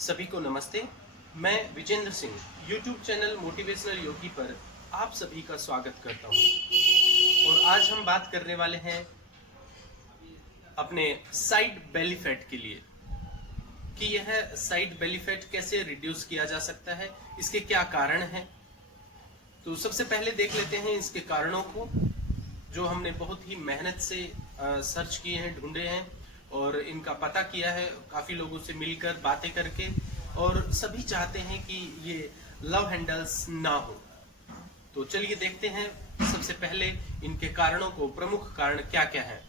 सभी को नमस्ते। मैं Vijendra Singh YouTube channel motivational Yogi पर आप सभी का स्वागत करता हूं। और आज हम बात करने वाले हैं अपने साइड बेली फैट के लिए कि यह साइड बेली फैट कैसे रिड्यूस किया जा सकता है, इसके क्या कारण हैं। तो सबसे पहले देख लेते हैं इसके कारणों को, जो हमने बहुत ही मेहनत से सर्च किए हैं, ढूंढे हैं और इनका पता किया है काफी लोगों से मिलकर बातें करके। और सभी चाहते हैं कि ये लव हैंडल्स ना हो। तो चलिए देखते हैं सबसे पहले इनके कारणों को, प्रमुख कारण क्या क्या है।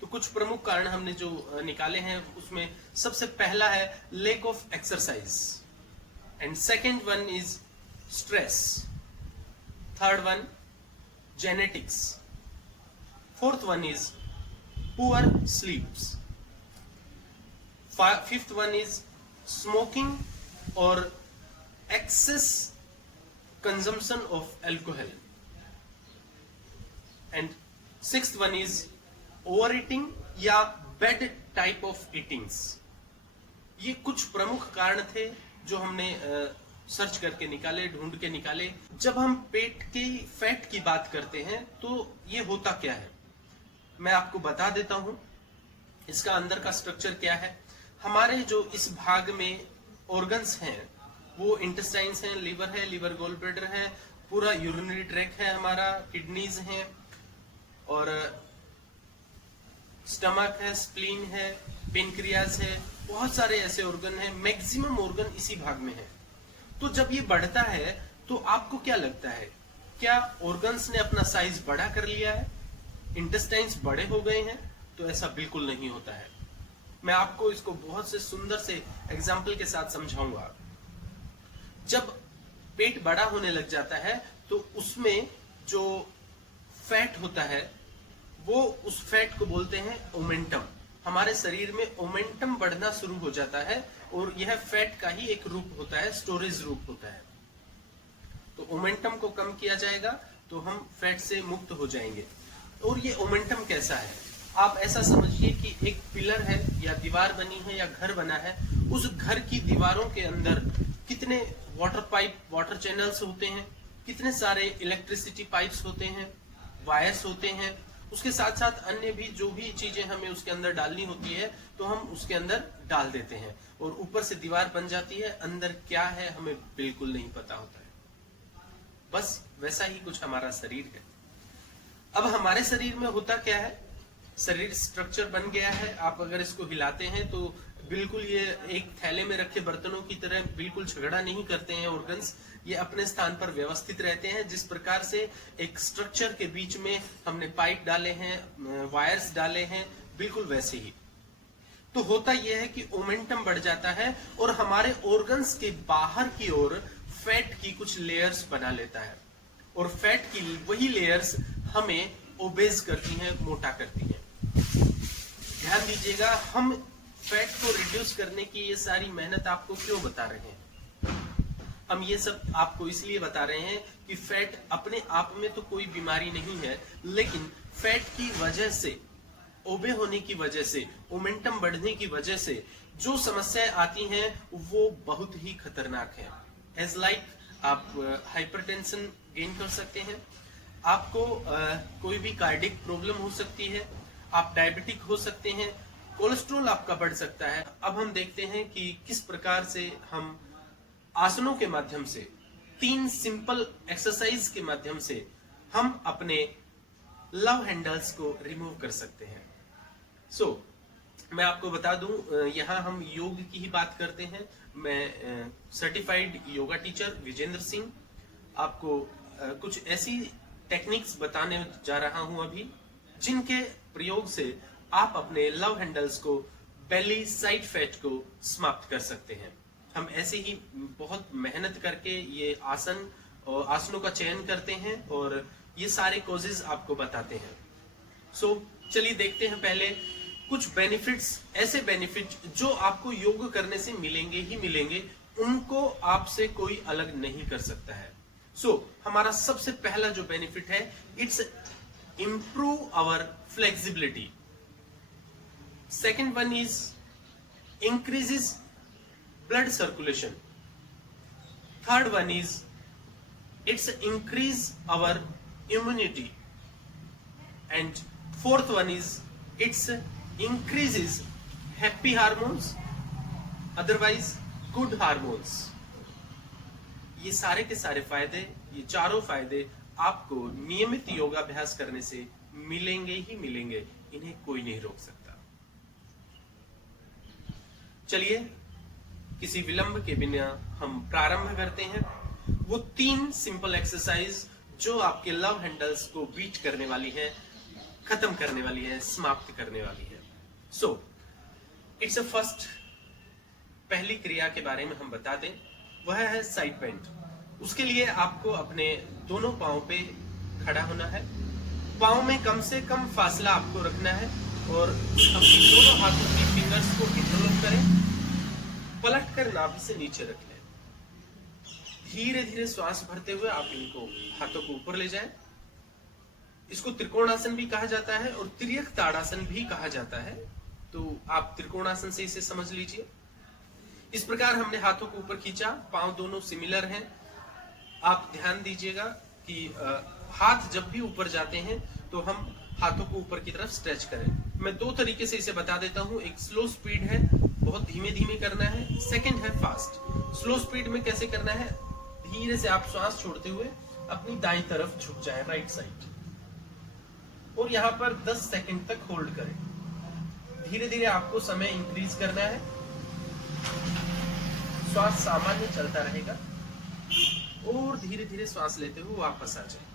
तो कुछ प्रमुख कारण हमने जो निकाले हैं उसमें सबसे पहला है lack of exercise, and second one is stress, third one genetics, fourth one is poor sleeps, fifth one is smoking और excess consumption of alcohol, and sixth one is over eating या बैड टाइप ऑफ ईटिंग्स। ये कुछ प्रमुख कारण थे जो हमने search करके निकाले, ढूंढ के निकाले। जब हम पेट के फैट की बात करते हैं तो ये होता क्या है, मैं आपको बता देता हूं इसका अंदर का स्ट्रक्चर क्या है। हमारे जो इस भाग में ऑर्गन्स हैं वो इंटेस्टाइन्स हैं, लिवर है, लिवर गोल ब्लैडर है, पूरा यूरिनरी ट्रैक है, हमारा किडनीज हैं और स्टमक है, स्प्लीन है, पेनक्रियाज है, बहुत सारे ऐसे ऑर्गन हैं। मैक्सिमम ऑर्गन इसी भाग में है। तो जब ये बढ़ता है तो आपको क्या लगता है, क्या ऑर्गन्स ने अपना साइज बड़ा कर लिया है, इंटेस्टाइन्स बड़े हो गए हैं? तो ऐसा बिल्कुल नहीं होता है। मैं आपको इसको बहुत से सुंदर से एग्जाम्पल के साथ समझाऊंगा। जब पेट बड़ा होने लग जाता है तो उसमें जो फैट होता है वो, उस फैट को बोलते हैं ओमेंटम। हमारे शरीर में ओमेंटम बढ़ना शुरू हो जाता है और यह फैट का ही एक रूप होता है, स्टोरेज रूप होता है। तो ओमेंटम को कम किया जाएगा तो हम फैट से मुक्त हो जाएंगे। और ये ओमेंटम कैसा है, आप ऐसा समझिए कि एक पिलर है या दीवार बनी है या घर बना है, उस घर की दीवारों के अंदर कितने वाटर पाइप, वाटर चैनल्स होते हैं, कितने सारे इलेक्ट्रिसिटी पाइप्स होते हैं, वायर्स होते हैं, उसके साथ साथ अन्य भी जो भी चीजें हमें उसके अंदर डालनी होती है तो हम उसके अंदर डाल देते हैं और ऊपर से दीवार बन जाती है। अंदर क्या है हमें बिल्कुल नहीं पता होता है। बस वैसा ही कुछ हमारा शरीर है। अब हमारे शरीर में होता क्या है, शरीर स्ट्रक्चर बन गया है, आप अगर इसको हिलाते हैं तो बिल्कुल ये एक थैले में रखे बर्तनों की तरह बिल्कुल झगड़ा नहीं करते हैं ऑर्गन्स, ये अपने स्थान पर व्यवस्थित रहते हैं। जिस प्रकार से एक स्ट्रक्चर के बीच में हमने पाइप डाले हैं, वायर्स डाले हैं, बिल्कुल वैसे ही। तो होता यह है कि ओमेंटम बढ़ जाता है और हमारे ऑर्गन्स के बाहर की ओर फैट की कुछ लेयर्स बना लेता है और फैट की वही लेयर्स हमें ओबेज करती हैं, मोटा करती हैं। ध्यान दीजिएगा, हम फैट को रिड्यूस करने की ये सारी मेहनत आपको क्यों बता रहे हैं। हम ये सब आपको इसलिए बता रहे हैं कि फैट अपने आप में तो कोई बीमारी नहीं है, लेकिन फैट की वजह से, ओबे होने की वजह से, ओमेंटम बढ़ने की वजह से जो समस्याएं आती हैं वो बहुत ही खतरनाक है। एज लाइक आप हाइपरटेंशन गेन कर सकते हैं, आपको कोई भी कार्डिक प्रॉब्लम हो सकती है, आप डायबिटिक हो सकते हैं, कोलेस्ट्रॉल आपका बढ़ सकता है। अब हम देखते हैं कि किस प्रकार से हम आसनों के माध्यम से, 3 सिंपल एक्सरसाइज के माध्यम से हम अपने लव हैंडल्स को रिमूव कर सकते हैं। मैं आपको बता दूं, यहाँ हम योग की ही बात करते हैं। मैं सर्टिफाइड योगा टीचर विजेंद्र सिंह आपको कुछ ऐसी टेक्निक्स बताने जा रहा हूं अभी, जिनके प्रयोग से आप अपने लव हैंडल्स को, बेली साइड फैट को समाप्त कर सकते हैं। हम ऐसे ही बहुत मेहनत करके ये आसनों का चयन करते हैं और ये सारे कॉजेज आपको बताते हैं। चलिए देखते हैं पहले कुछ बेनिफिट्स, ऐसे बेनिफिट जो आपको योग करने से मिलेंगे ही मिलेंगे, उनको आपसे कोई अलग नहीं कर सकता है। हमारा सबसे पहला जो बेनिफिट है, it's improve our flexibility. Second one is increases blood circulation. Third one is it's increase our immunity, and fourth one is it's increases happy hormones, otherwise good hormones. ये सारे के सारे फायदे, ये चारों फायदे आपको नियमित योगाभ्यास करने से मिलेंगे ही मिलेंगे, इन्हें कोई नहीं रोक सकता। चलिए किसी विलंब के बिना हम प्रारंभ करते हैं। वो 3 सिंपल एक्सरसाइज जो आपके लव हैंडल्स को बीट करने वाली है, खत्म करने वाली है, समाप्त करने वाली है। सो इट्स अ फर्स्ट, पहली क्रिया के बारे में हम बता दें, वह है साइड बेंड। उसके लिए आपको अपने दोनों पांव पे खड़ा होना है। पांव में कम से कम फासला आपको रखना है और अपनी दोनों हाथों की फिंगर्स को इंटरलॉक करें, पलट कर नाभि से नीचे रख लें। धीरे धीरे श्वास भरते हुए आप इनको हाथों को ऊपर ले जाएं। इसको त्रिकोणासन भी कहा जाता है और तिर्यक ताड़ासन भी कहा जाता है, तो आप त्रिकोणासन से इसे समझ लीजिए। इस प्रकार हमने हाथों को ऊपर खींचा, पांव दोनों सिमिलर हैं। आप ध्यान दीजिएगा कि हाथ जब भी ऊपर जाते हैं तो हम हाथों को ऊपर की तरफ स्ट्रेच करें। मैं 2 तरीके से इसे बता देता हूं। एक स्लो स्पीड है, बहुत धीमे धीमे करना है। सेकंड है फास्ट। स्लो स्पीड में कैसे करना है, धीरे से आप श्वास छोड़ते हुए अपनी दाईं तरफ झुक जाए, राइट साइड, और यहां पर 10 सेकंड तक होल्ड करें। धीरे धीरे आपको समय इंक्रीज करना है, श्वास सामान्य चलता रहेगा और धीरे धीरे श्वास लेते हुए वापस आ जाए।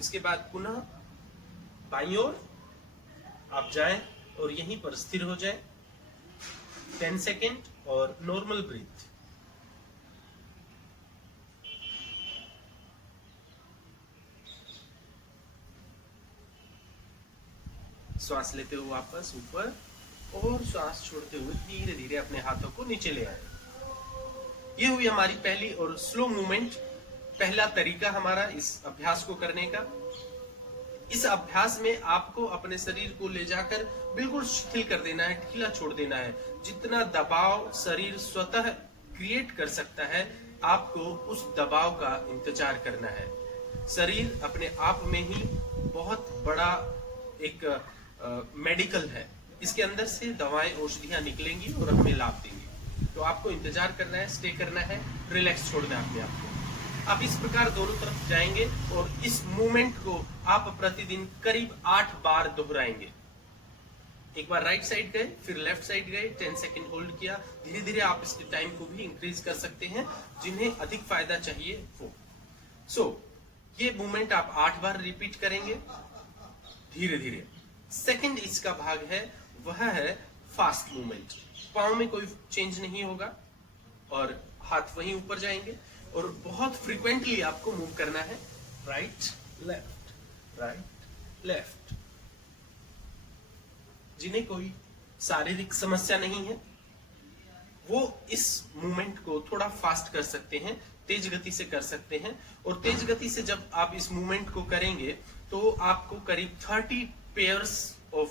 इसके बाद पुनः बाईं ओर आप जाएं और यहीं पर स्थिर हो जाएं 10 सेकेंड और नॉर्मल ब्रीथ। श्वास लेते हुए वापस ऊपर और श्वास छोड़ते हुए धीरे धीरे अपने हाथों को नीचे ले आए। ये हुई हमारी पहली और स्लो मूवमेंट, पहला तरीका हमारा इस अभ्यास को करने का। इस अभ्यास में आपको अपने शरीर को ले जाकर बिल्कुल शिथिल कर देना है, ढीला छोड़ देना है। जितना दबाव शरीर स्वतः क्रिएट कर सकता है, आपको उस दबाव का इंतजार करना है। शरीर अपने आप में ही बहुत बड़ा एक मेडिकल है, इसके अंदर से दवाएं औषधियां निकलेंगी और हमें लाभ देंगी। तो आपको इंतजार करना है, स्टे करना है, रिलैक्स छोड़ना है अपने आप को। आप इस प्रकार दोनों तरफ जाएंगे और इस मूवमेंट को आप प्रतिदिन करीब 8 बार दोहराएंगे। एक बार राइट साइड गए, फिर लेफ्ट साइड गए, 10 सेकेंड होल्ड किया। धीरे धीरे आप इसके टाइम को भी इंक्रीज कर सकते हैं, जिन्हें अधिक फायदा चाहिए वो। ये मूवमेंट आप 8 बार रिपीट करेंगे धीरे धीरे। सेकंड इसका भाग है, वह है फास्ट मूवमेंट। पाँव में कोई चेंज नहीं होगा और हाथ वहीं ऊपर जाएंगे और बहुत फ्रीक्वेंटली आपको मूव करना है, राइट लेफ्ट। जिन्हें कोई शारीरिक समस्या नहीं है वो इस मूवमेंट को थोड़ा फास्ट कर सकते हैं, तेज गति से कर सकते हैं। और तेज गति से जब आप इस मूवमेंट को करेंगे तो आपको करीब 30 पेयर्स ऑफ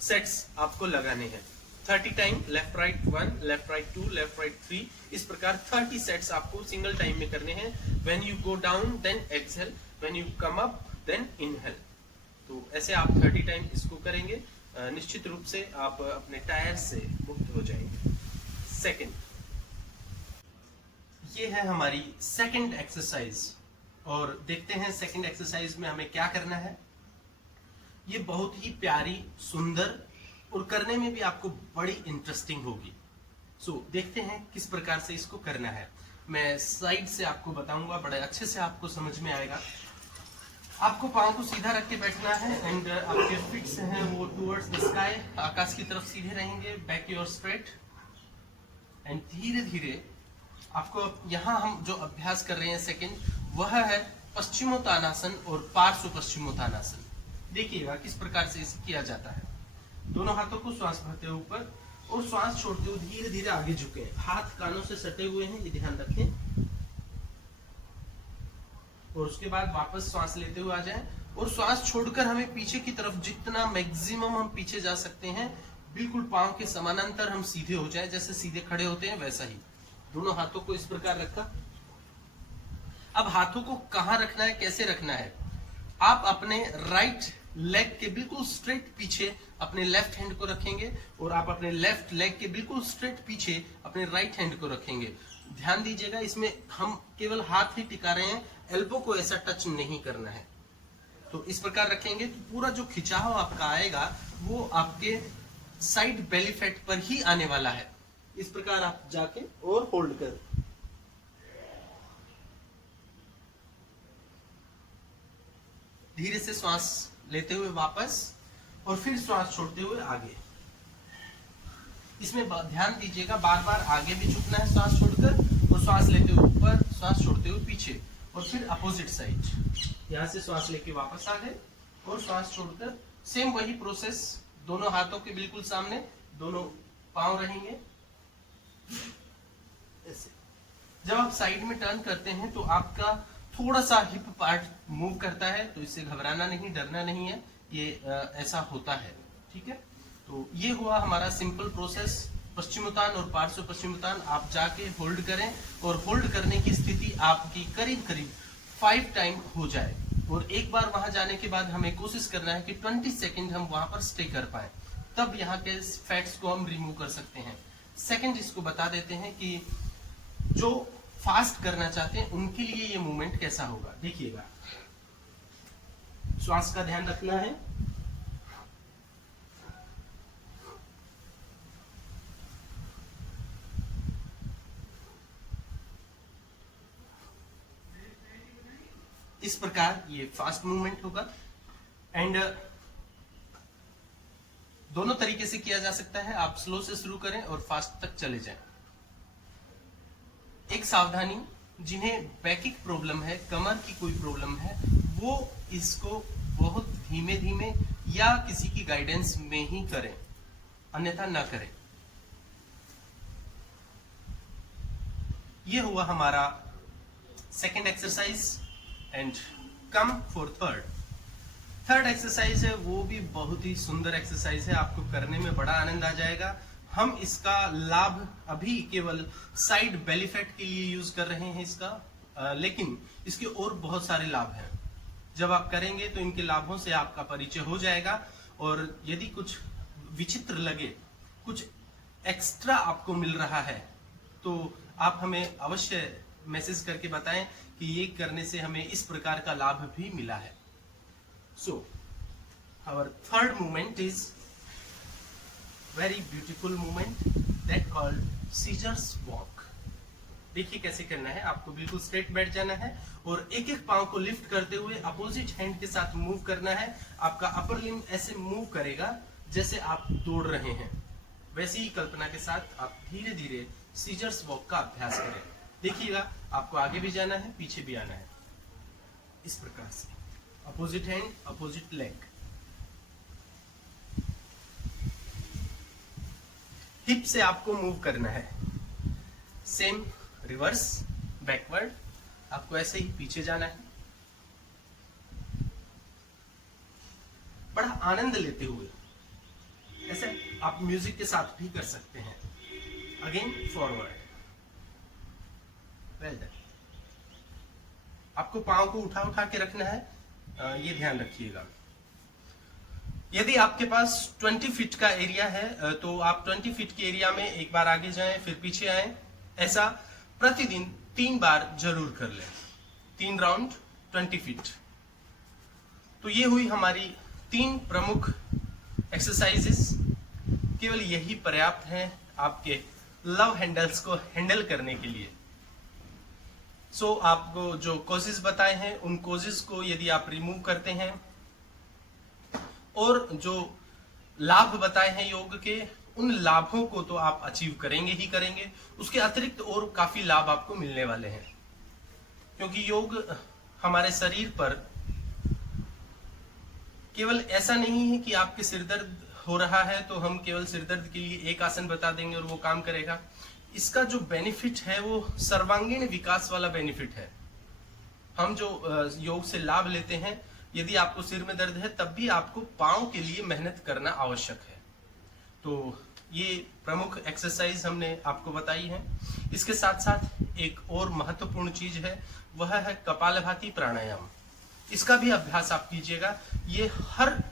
सेट्स आपको लगाने हैं। 30 time, left right 1, left right 2, left right 3, इस प्रकार 30 सेट्स आपको सिंगल टाइम में करने हैं। When you go down then exhale, when you come up then inhale. तो ऐसे आप 30 टाइम इसको करेंगे। निश्चित रूप से आप अपने टायर से मुक्त हो जाएंगे। सेकंड, ये है हमारी सेकंड एक्सरसाइज और देखते हैं सेकंड एक्सरसाइज में हमें क्या करना है। ये बहुत ही प्यारी, सुंदर और करने में भी आपको बड़ी इंटरेस्टिंग होगी। देखते हैं किस प्रकार से इसको करना है। मैं साइड से आपको बताऊंगा, बड़े अच्छे से आपको समझ में आएगा। आपको पांव को सीधा रख के बैठना है एंड आपके फिट्स हैं वो टुवर्ड्स द स्काई, आकाश की तरफ सीधे रहेंगे। बैक योर स्ट्रेट एंड धीरे धीरे आपको यहाँ हम जो अभ्यास कर रहे हैं सेकंड, वह है पश्चिमोत्तानासन और पार्श्व पश्चिमोत्तानासन। देखिएगा किस प्रकार से इसे किया जाता है। दोनों हाथों को श्वास भरते हुए ऊपर और श्वास छोड़ते हुए धीरे धीरे आगे झुके। हाथ कानों से सटे हुए हैं, ये ध्यान रखें। और उसके बाद वापस श्वास लेते हुए आ जाएं और श्वास छोड़कर हमें पीछे की तरफ जितना मैक्सिमम हम पीछे जा सकते हैं बिल्कुल पांव के समानांतर हम सीधे हो जाए, जैसे सीधे खड़े होते हैं वैसा ही। दोनों हाथों को इस प्रकार रखा। अब हाथों को कहां रखना है, कैसे रखना है? आप अपने राइट लेग के बिल्कुल स्ट्रेट पीछे अपने लेफ्ट हैंड को रखेंगे और आप अपने लेफ्ट लेग के बिल्कुल स्ट्रेट पीछे अपने राइट हैंड को रखेंगे। ध्यान दीजिएगा, इसमें हम केवल हाथ ही टिका रहे हैं, एल्बो को ऐसा टच नहीं करना है। तो इस प्रकार रखेंगे तो पूरा जो खिंचाव आपका आएगा वो आपके साइड बेली फैट पर ही आने वाला है। इस प्रकार आप जाके और होल्ड कर, धीरे से श्वास लेते हुए वापस और फिर श्वास छोड़ते हुए आगे। इसमें ध्यान दीजिएगा, बार बार आगे भी झुकना है श्वास छोड़कर, और श्वास लेते हुए ऊपर, श्वास छोड़ते हुए पीछे, और फिर अपोजिट साइड। यहां से श्वास लेके वापस आ गए और श्वास छोड़कर सेम वही प्रोसेस, दोनों हाथों के बिल्कुल सामने, दोनों पांव रहेंगे ऐसे। जब आप साइड में टर्न करते हैं तो आपका थोड़ा सा हिप पार्ट मूव करता है, तो इससे घबराना नहीं, डरना नहीं है, ये ऐसा होता है, ठीक है। तो ये हुआ हमारा सिंपल प्रोसेस। पश्चिमोत्तान और पार्श्व पश्चिमोत्तान आप जाके होल्ड करें, और होल्ड करने की स्थिति आपकी करीब करीब 5 टाइम हो जाए। और एक बार वहां जाने के बाद हमें कोशिश करना है कि 20 सेकेंड हम वहां पर स्टे कर पाए, तब यहाँ के फैट्स को हम रिमूव कर सकते हैं। सेकेंड इसको बता देते हैं कि जो फास्ट करना चाहते हैं उनके लिए ये मूवमेंट कैसा होगा। देखिएगा, श्वास का ध्यान रखना है, इस प्रकार ये फास्ट मूवमेंट होगा। एंड दोनों तरीके से किया जा सकता है, आप स्लो से शुरू करें और फास्ट तक चले जाएं। एक सावधानी, जिन्हें बैकिक प्रॉब्लम है, कमर की कोई प्रॉब्लम है, वो इसको बहुत धीमे धीमे या किसी की गाइडेंस में ही करें, अन्यथा ना करें। ये हुआ हमारा second exercise. And come for third exercise है, वो भी बहुत ही सुंदर एक्सरसाइज है, आपको करने में बड़ा आनंद आ जाएगा। हम इसका लाभ अभी केवल साइड बेली फैट के लिए यूज कर रहे हैं इसका, लेकिन इसके और बहुत सारे लाभ हैं। जब आप करेंगे तो इनके लाभों से आपका परिचय हो जाएगा, और यदि कुछ विचित्र लगे, कुछ एक्स्ट्रा आपको मिल रहा है, तो आप हमें अवश्य मैसेज करके बताएं कि ये करने से हमें इस प्रकार का लाभ भी मिला है। So our third movement is very beautiful movement that called scissors walk. देखिए कैसे करना है, आपको बिल्कुल स्ट्रेट बैठ जाना है और एक एक पांव को लिफ्ट करते हुए अपोजिट हैंड के साथ मूव करना है। आपका अपर लिम्ब ऐसे मूव करेगा जैसे आप दौड़ रहे हैं, वैसी ही कल्पना के साथ आप धीरे धीरे सीजर्स वॉक का अभ्यास करें। देखिएगा, आपको आगे भी जाना है, पीछे भी आना है, इस प्रकार से opposite hand, opposite leg. Hip से आपको मूव करना है, सेम रिवर्स बैकवर्ड, आपको ऐसे ही पीछे जाना है, बड़ा आनंद लेते हुए। ऐसे आप म्यूजिक के साथ भी कर सकते हैं। Again forward, well done. आपको पांव को उठा उठा के रखना है, ये ध्यान रखिएगा। यदि आपके पास 20 फीट का एरिया है तो आप 20 फीट के एरिया में एक बार आगे जाएं, फिर पीछे आएं। ऐसा प्रतिदिन 3 बार जरूर कर लें, 3 राउंड 20 फीट। तो ये हुई हमारी 3 प्रमुख एक्सरसाइजेस। केवल यही पर्याप्त है आपके लव हैंडल्स को हैंडल करने के लिए। सो आपको जो कॉजेज बताए हैं, उन कॉजेज को यदि आप रिमूव करते हैं और जो लाभ बताए हैं योग के, उन लाभों को तो आप अचीव करेंगे ही करेंगे। उसके अतिरिक्त और काफी लाभ आपको मिलने वाले हैं, क्योंकि योग हमारे शरीर पर केवल ऐसा नहीं है कि आपके सिर दर्द हो रहा है तो हम केवल सिर दर्द के लिए एक आसन बता देंगे और वो काम करेगा। इसका जो बेनिफिट है वो सर्वांगीण विकास वाला बेनिफिट है। हम जो योग से लाभ लेते हैं, यदि आपको सिर में दर्द है तब भी आपको पांव के लिए मेहनत करना आवश्यक है। तो ये प्रमुख एक्सरसाइज हमने आपको बताई है। इसके साथ साथ एक और महत्वपूर्ण चीज है, वह है कपालभाति प्राणायाम। इसका भी अभ्यास आप कीजिएगा। ये हर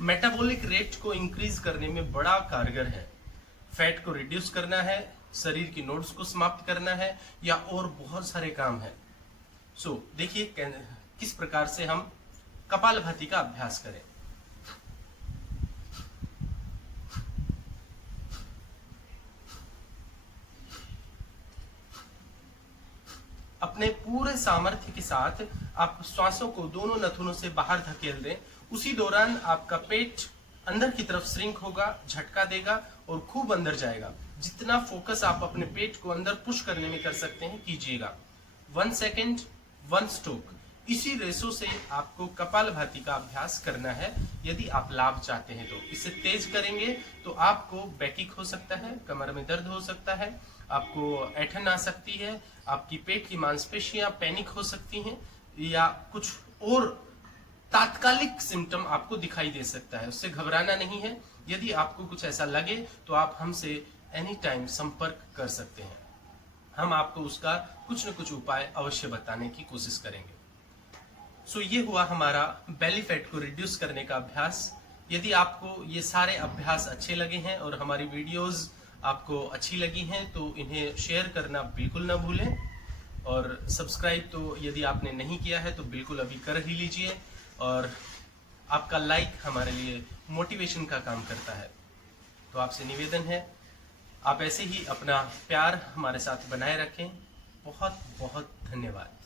मेटाबॉलिक रेट को इंक्रीज करने में बड़ा कारगर है। फैट को रिड्यूस करना है, शरीर की नोड्स को समाप्त करना है, या और बहुत सारे काम है। देखिए किस प्रकार से हम कपालभाति का अभ्यास करें। अपने पूरे सामर्थ्य के साथ आप श्वासों को दोनों नथुनों से बाहर धकेल दें। उसी दौरान आपका पेट अंदर की तरफ श्रिंक होगा, झटका देगा और खूब अंदर जाएगा। जितना फोकस आप अपने पेट को अंदर पुश करने में कर सकते हैं कीजिएगा। 1 सेकेंड 1 स्ट्रोक, इसी रेशो से आपको कपालभाति का अभ्यास करना है यदि आप लाभ चाहते हैं। तो इसे तेज करेंगे तो आपको बैकिक हो सकता है, कमर में दर्द हो सकता है, आपको ऐंठन आ सकती है, आपकी पेट की मांसपेशियां पैनिक हो सकती हैं, या कुछ और तात्कालिक सिम्टम आपको दिखाई दे सकता है। उससे घबराना नहीं है। यदि आपको कुछ ऐसा लगे तो आप हमसे एनी टाइम संपर्क कर सकते हैं। हम आपको उसका कुछ न कुछ उपाय अवश्य बताने की कोशिश करेंगे। ये हुआ हमारा बेली फैट को रिड्यूस करने का अभ्यास। यदि आपको ये सारे अभ्यास अच्छे लगे हैं और हमारी वीडियोस आपको अच्छी लगी हैं तो इन्हें शेयर करना बिल्कुल ना भूलें, और सब्सक्राइब तो यदि आपने नहीं किया है तो बिल्कुल अभी कर ही लीजिए। और आपका लाइक हमारे लिए मोटिवेशन का काम करता है। तो आपसे निवेदन है, आप ऐसे ही अपना प्यार हमारे साथ बनाए रखें। बहुत बहुत धन्यवाद।